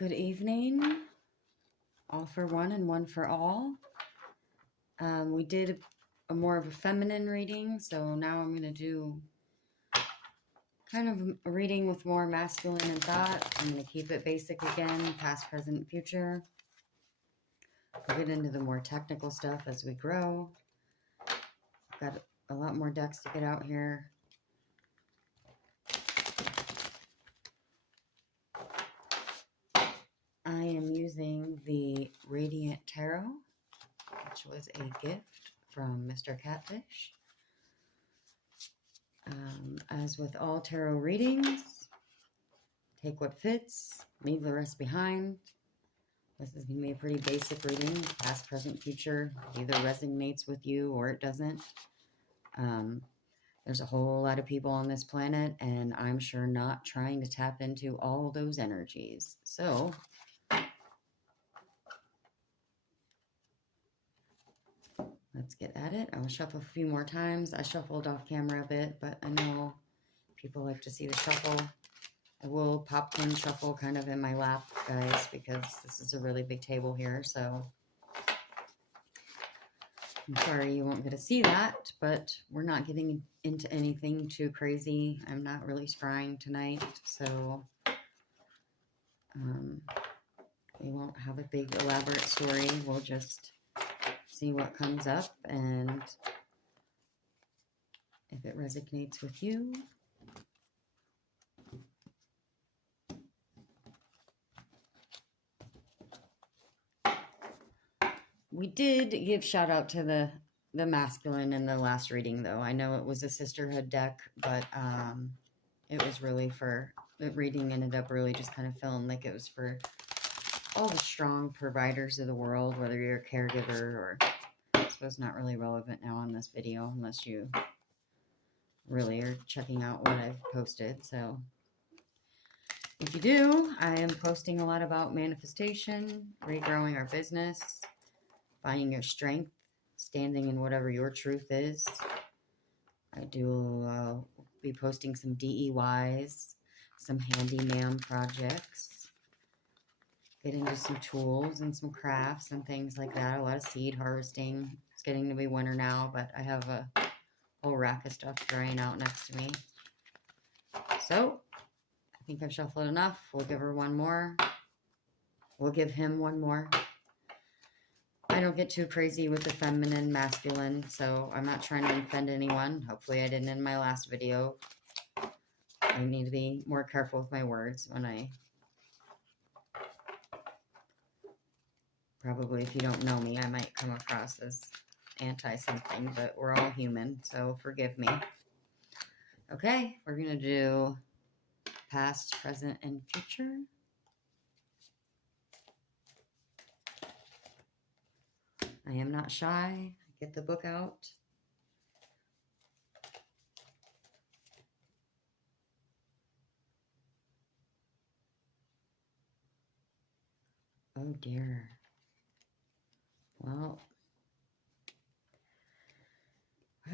Good evening, all for one and one for all. We did a more of a feminine reading, so now I'm going to do kind of a reading with more masculine in thought. I'm going to keep it basic again, past, present, future. We'll get into the more technical stuff as we grow. I've got a lot more decks to get out here. I am using the Radiant Tarot, which was a gift from Mr. Catfish. As with all tarot readings, take what fits, leave the rest behind. This is going to be a pretty basic reading, past, present, future. Either resonates with you or it doesn't. There's a whole lot of people on this planet, and I'm sure not trying to tap into all those energies. So let's get at it. I'll shuffle a few more times. I shuffled off camera a bit, but I know people like to see the shuffle. I will popcorn shuffle kind of in my lap, guys, because this is a really big table here, so I'm sorry you won't get to see that, but we're not getting into anything too crazy. I'm not really scrying tonight, so we won't have a big elaborate story. We'll just see what comes up, and if it resonates with you, we did give shout out to the masculine in the last reading, though. I know it was a sisterhood deck, but it was really for, the reading ended up really just kind of feeling like it was for all the strong providers of the world, whether you're a caregiver or, I suppose not really relevant now on this video, unless you really are checking out what I've posted. So if you do, I am posting a lot about manifestation, regrowing our business, finding your strength, standing in whatever your truth is. I do be posting some DEYs, some handyman projects, get into some tools and some crafts and things like that. A lot of seed harvesting. It's getting to be winter now, but I have a whole rack of stuff drying out next to me. So I think I've shuffled enough. We'll give her one more. We'll give him one more. I don't get too crazy with the feminine, masculine, so I'm not trying to offend anyone. Hopefully I didn't in my last video. I need to be more careful with my words when I... Probably if you don't know me, I might come across as anti-something, but we're all human, so forgive me. Okay, we're going to do past, present, and future. I am not shy. Get the book out. Oh dear. Well,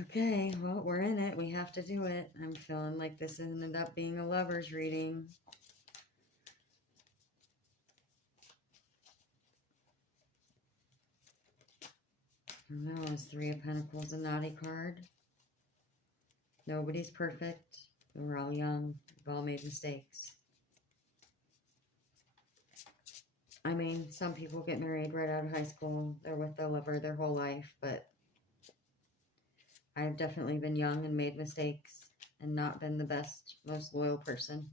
okay, well, we're in it. We have to do it. I'm feeling like this ended up being a lover's reading. No, it's Three of Pentacles, a naughty card. Nobody's perfect. We're all young. We've all made mistakes. I mean, some people get married right out of high school. They're with their lover their whole life, but I've definitely been young and made mistakes and not been the best, most loyal person.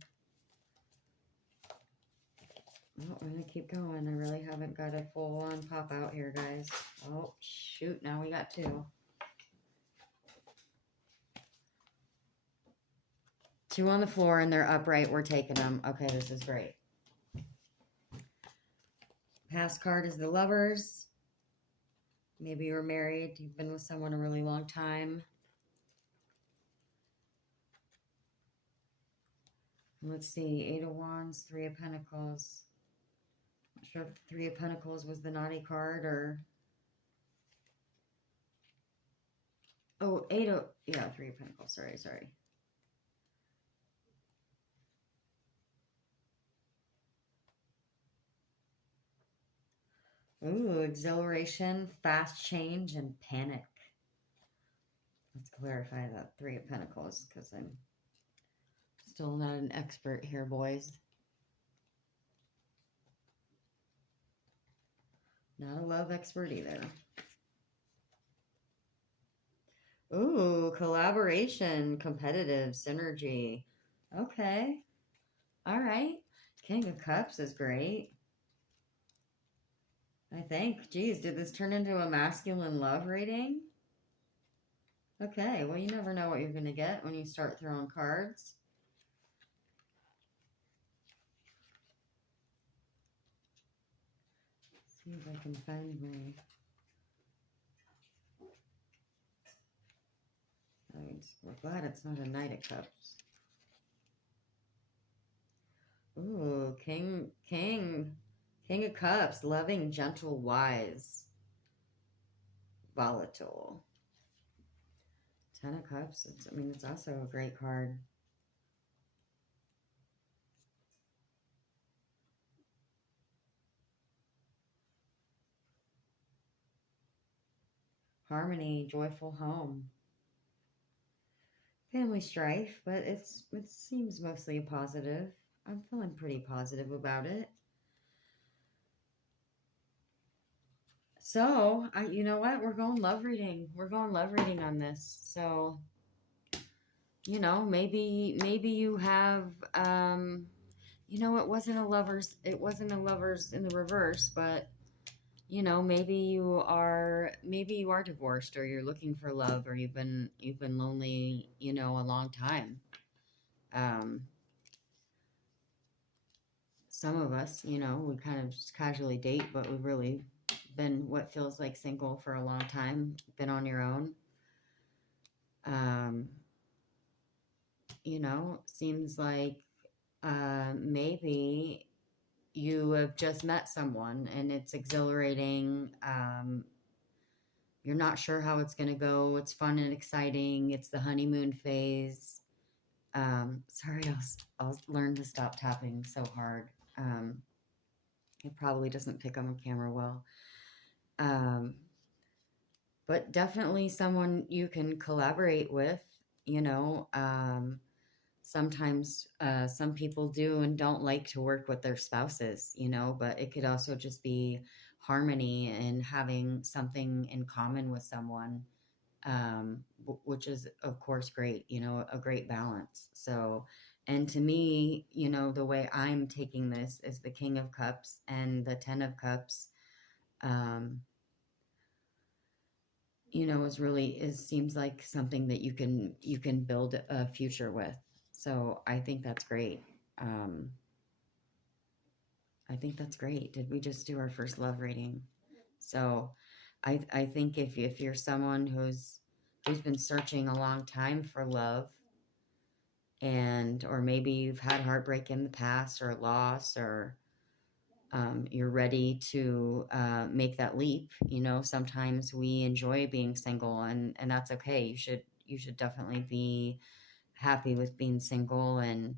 Well, we're going to keep going. I really haven't got a full-on pop out here, guys. Oh, shoot. Now we got two. Two on the floor, and they're upright. We're taking them. Okay, this is great. Past card is the Lovers. Maybe you were married. You've been with someone a really long time. Let's see. Eight of Wands, Three of Pentacles. Not sure if Three of Pentacles was the naughty card or... Oh, yeah, Three of Pentacles. Sorry. Ooh, exhilaration, fast change, and panic. Let's clarify that Three of Pentacles because I'm still not an expert here, boys. Not a love expert either. Ooh, collaboration, competitive, synergy. Okay. All right. King of Cups is great. I think. Geez, did this turn into a masculine love reading? Okay, well, you never know what you're going to get when you start throwing cards. Let's see if I can find my... We're glad it's not a Knight of Cups. Ooh, King of Cups, loving, gentle, wise, volatile. Ten of Cups, it's also a great card. Harmony, joyful home. Family strife, but it seems mostly a positive. I'm feeling pretty positive about it. So, you know what? We're going love reading. We're going love reading on this. So, you know, maybe you have, you know, it wasn't a lovers in the reverse, but you know, maybe you are divorced, or you're looking for love, or you've been lonely, you know, a long time. Some of us, you know, we kind of just casually date, but we've really been what feels like single for a long time, been on your own. You know, seems like maybe you have just met someone and it's exhilarating. You're not sure how it's going to go. It's fun and exciting. It's the honeymoon phase. Sorry, I'll learn to stop tapping so hard. It probably doesn't pick on camera well. But definitely someone you can collaborate with, you know. Sometimes some people do and don't like to work with their spouses, you know, but it could also just be harmony and having something in common with someone, which is, of course, great, you know, a great balance. So, and to me, you know, the way I'm taking this is the King of Cups and the Ten of Cups. You know, seems like something that you can build a future with. So I think that's great. I think that's great. Did we just do our first love reading? So I think if you're someone who's been searching a long time for love, or maybe you've had heartbreak in the past or loss, or you're ready to make that leap. You know, sometimes we enjoy being single, and that's okay. You should definitely be happy with being single. And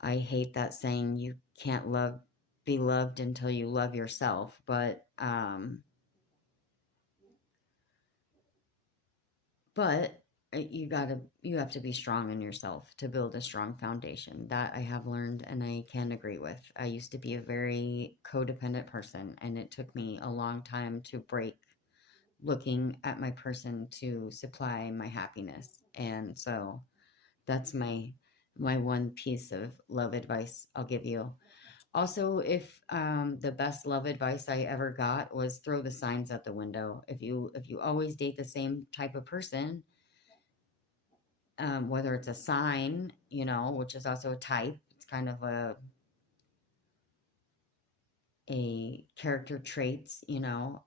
I hate that saying, you can't be loved until you love yourself. But you have to be strong in yourself to build a strong foundation. That I have learned, and I can agree with. I used to be a very codependent person, and it took me a long time to break looking at my person to supply my happiness. And so that's my one piece of love advice I'll give you. Also, if the best love advice I ever got was throw the signs out the window. If you always date the same type of person, whether it's a sign, you know, which is also a type, it's kind of a character traits, you know,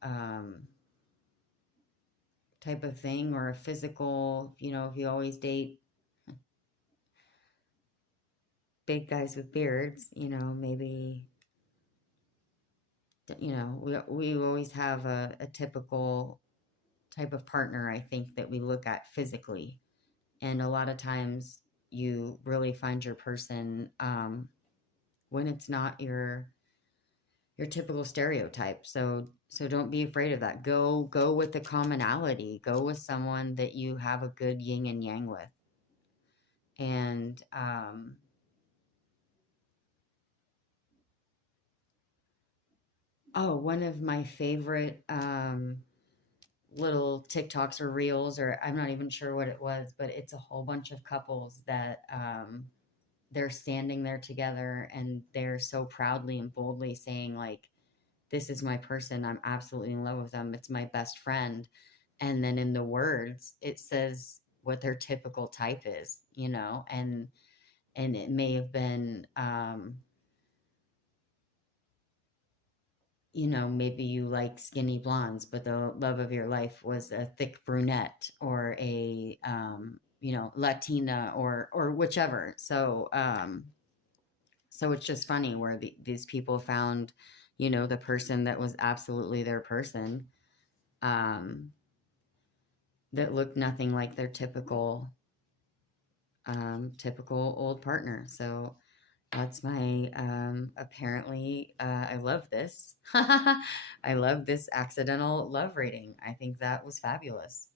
type of thing, or a physical, you know, if you always date big guys with beards, you know, maybe, you know, we always have a typical type of partner, I think, that we look at physically. And a lot of times you really find your person when it's not your your typical stereotype. So don't be afraid of that. Go with the commonality. Go with someone that you have a good yin and yang with. And oh, one of my favorite little TikToks or reels, or I'm not even sure what it was, but it's a whole bunch of couples that they're standing there together and they're so proudly and boldly saying, like, this is my person. I'm absolutely in love with them. It's my best friend. And then in the words, it says what their typical type is, you know, and it may have been, you know, maybe you like skinny blondes, but the love of your life was a thick brunette or a, you know, Latina or whichever. So it's just funny where these people found, you know, the person that was absolutely their person, um, that looked nothing like their typical old partner. So that's my apparently I love this. I love this accidental love reading. I think that was fabulous.